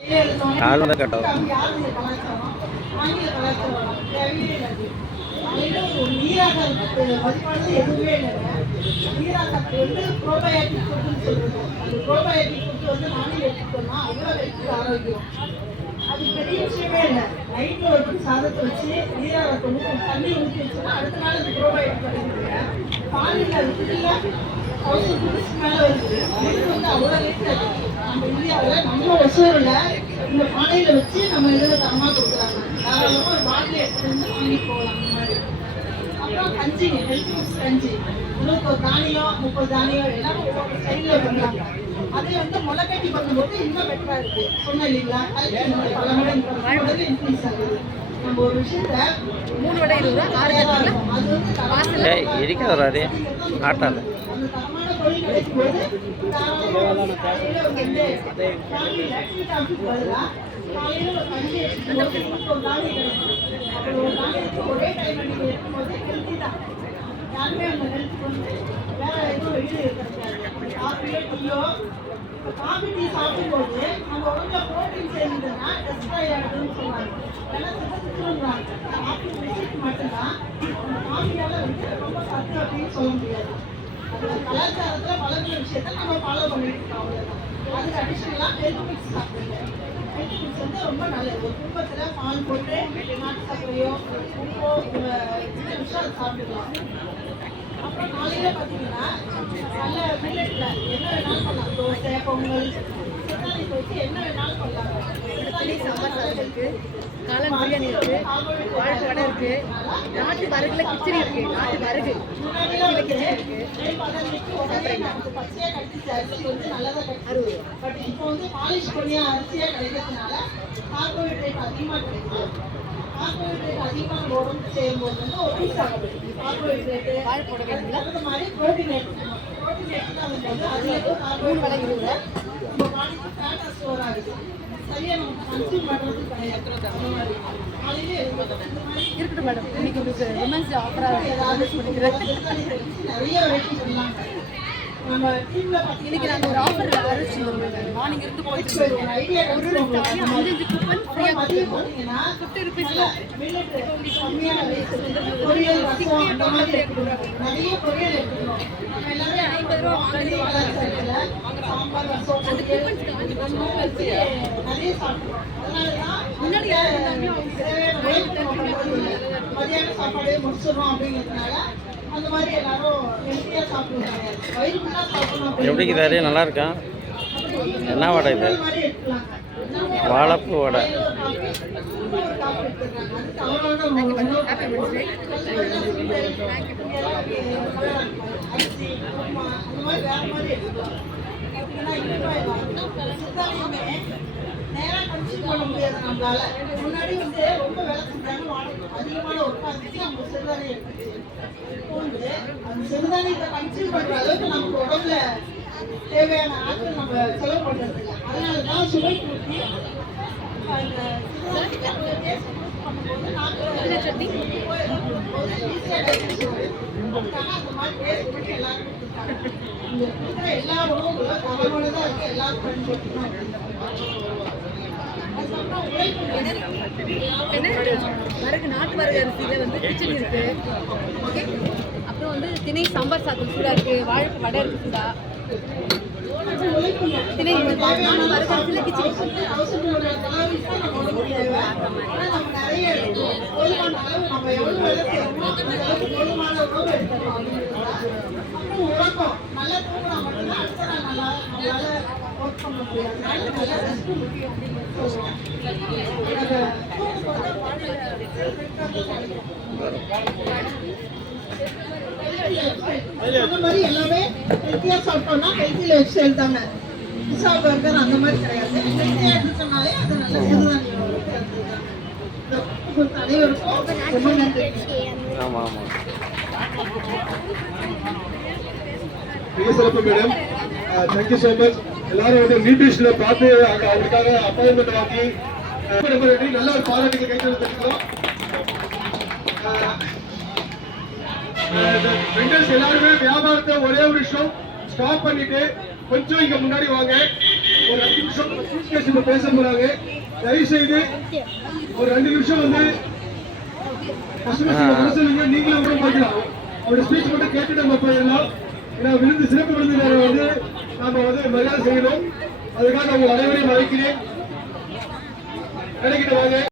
கால் தான் இல்லை அது. வந்து எடுத்துக்கிட்டோம்னா அவ்வளோ அது பெரிய விஷயமே இல்லை நைட்டில் ஒரு சாதத்தை வச்சு நீராக கொண்டு தண்ணி ஊற்றி வச்சோம்னா அடுத்த நாள் அது ப்ரோபயோட்டிக் பாலில் இருக்குதுல்ல மேலே வருது லிட்டர் வந்து அவ்வளோ இருக்குது நம்ம இந்தியாவில் நம்ம ஒசூரில் இந்த பானையில் வச்சு நம்ம இதில் தரமாக கொடுக்குறாங்க. தாராளமாக ஒரு பாட்டில் எடுத்துட்டு வந்து வாங்கிட்டு போகலாம் அந்த மாதிரி. அப்புறம் கஞ்சிங்க ஹெல்த் மிக்ஸ் கஞ்சி. இருபத்தொரு தானியம் முப்பது தானியம் எல்லாமே ஒவ்வொரு ஸ்டைலில் பண்ணுறாங்க அதே வந்து முளைக்கட்டி பண்ணும்போது இன்னும் பெட்டராக இருக்கு. சொன்னேன் இல்லைங்களா? பல மடங்கு இன்க்ரீஸ் ஆகுது. நம்ம ஒரு விஷயத்த மூணு வடை இருபது ரூபா ஆறு தயாரா கட்டில் இருக்கும். அது வந்து தரமான ஏய் இருக்காது அதே ஆட்டாது வந்து ஒரு கஞ்சி ஒரு கிடைக்கும். அப்படி ஒரு ஒரே எடுக்கும்போது தான். யாருமே அந்த வந்து எதுவும் இருக்கிறது காஃபியோ டீயோ இப்போ காஃபி டீ சாப்பிடும்போது நம்ம உடம்புல ப்ரோட்டீன் சேர்ந்ததுன்னா டெஸ்ட்ராய் ஆகுதுன்னு சொல்லுவாங்க ஏன்னா சித்தத்துக்குறாங்க காஃபி மட்டும்தான் அந்த வந்து ரொம்ப சத்து அப்படின்னு சொல்ல முடியாது கலாச்சாரத்துல வளர்ந்த விஷயத்த நம்ம ஃபாலோ பண்ணிட்டு இருக்கோம். அதுக்கு அடிஷனலாக ஹெல்த் மிக்ஸ் சாப்பிடுங்க. ஹெல்த் மிக்ஸ் வந்து ரொம்ப நல்லது. ஒரு குடும்பத்தில் பால் போட்டு நாட்டு சர்க்கரையோ உப்போ சின்ன விஷயம் அதை சாப்பிட்டுக்கலாம். அப்புறம் காலையில பார்த்தீங்கன்னா நல்ல மில்லட்ல என்ன வேணாலும் பண்ணலாம். தோசை பொங்கல் சித்தாரி வச்சு என்ன வேணாலும் பண்ணலாம். இட்லி சாம்பார் சாதம் இருக்கு காளான் பிரியாணி இருக்கு. வாழைப்பு வடை இருக்கு. நாட்டு வரகுல கிச்சடி இருக்கு. நாட்டு வரகு நல்லதா கட்டுது பட் இப்போ வந்து பாலிஷ் பண்ணியா அரிசியா கிடைக்கிறதுனால கார்போஹைட்ரேட் அதிகமா கிடைக்கும் கார்போஹைட்ரேட் அதிகமா நம்ம உடம்பு செய்யும்போது வந்து ஒபீஸ் ஆகுது கார்போஹைட்ரேட் வாழைப்பு வடை வேணுங்களா அந்த மாதிரி புரோட்டீன் எடுத்துக்கணும் புரோட்டீன் எடுத்துக்காகும் போது அதுல ஏதோ கார்போஹைட்ரேட் ஸ்டோர் ஆகுது. கன்சியூம் கிடையாது காலையில மாதிரி இருக்கட்டும் மேடம் இன்னைக்கு உங்களுக்கு விமன்ஸ் ஆஃபராக நிறைய வெரைட்டி பண்ணலாங்க நம்ம டீம்ல இன்னைக்கு நாங்கள் ஒரு ஆஃபர் ஆரம்பிச்சிருந்தோம் மேடம் மார்னிங் இருந்து போயிட்டு ஒரு தாலி அஞ்சஞ்சு கூப்பன் ஃப்ரீயாக கொடுத்துருக்கோம் ஃபிஃப்டி ருபீஸ் கம்மியான பொரியல் நிறைய பொரியல் எடுத்துக்கிறோம் நம்ம எல்லாமே ஐம்பது ரூபா வாங்கி கலாச்சாரத்துல சாம்பார் ரசம் நிறைய. மதியான சாப்பாடே அப்படிங்கிறதுனால அந்த மாதிரி எல்லாரும் வயிறு சாப்பிடணும் எப்படி இருக்குது நல்லா இருக்கா என்ன வடை இது இந்த மாதிரி எடுத்துக்கலாங்க வாழைப்பூ வடை முன்னாடி வந்து ரொம்ப வேலை வாடகை அதிகமான ஒர்க் ஆச்சு அவங்க சிறுதானியம் எடுத்துச்சு இப்போ வந்து அந்த சிறுதானியத்தை கன்சியூம் பண்ற அளவுக்கு நமக்கு உடம்புல தேவையான ஆட்கள் நம்ம செலவு பண்றது இல்லை அதனால தான் சுவை கூட்டி அந்த சிறுதானியத்தை பண்ணும்போது சட்னி போது ஈஸியாக அந்த மாதிரி டேஸ்ட் எல்லா உணவுகளும் இருக்கு எல்லாரும் பயன்படுத்தணும் வரகு நாட்டு வரகு அரிசியில் வந்து கிச்சடி இருக்கு. ஓகே அப்புறம் வந்து திணை சாம்பார் சாதம் சூடாக இருக்கு. வாழைப்பு வடை இருக்கு சூடா. திணை நாட்டு வரகு அரிசியில் கிச்சடி அந்த மாதிரி எல்லாமே ஹெல்த்தியா சாப்பிட்டோம்னா ஹெல்த்தி லைஃப் ஸ்டைல் தாங்க பிஸா பர்கர் அந்த மாதிரி கிடையாது. ஹெல்த்தியா எடுத்துட்டோம்னாலே அது நல்ல சிறுதானியம் அனைவருக்கும் ரொம்ப நன்றி ஆமா ஆமா மிக சிறப்பு மேடம் தேங்க்யூ ஸோ மச் எல்லாரும் வந்து நியூட்ரிஷன்ல பார்த்து அங்க அப்பாயின்மெண்ட் வாங்கி நல்ல ஒரு பாராட்டுக்கு கைத்தல் தெரிவிக்கிறோம் வெண்டர்ஸ் எல்லாருமே வியாபாரத்தை ஒரே ஒரு விஷயம் ஸ்டாப் பண்ணிட்டு கொஞ்சம் இங்க முன்னாடி வாங்க. ஒரு அஞ்சு நிமிஷம் சூட்கேஸ் பேச போறாங்க. தயவு செய்து ஒரு ரெண்டு நிமிஷம் வந்து கஸ்டமர்ஸ் நீங்களும் கூட பார்க்கலாம். அவரோட ஸ்பீச் மட்டும் கேட்டு நம்ம போயிடலாம். ஏன்னா விருந்து சிறப்பு விருந்தினரை வந்து நம்ம வந்து மரியாதை செய்யணும். அதுக்காக நம்ம அனைவரையும் அழைக்கிறேன். கிடைக்கிட்டு வாங்க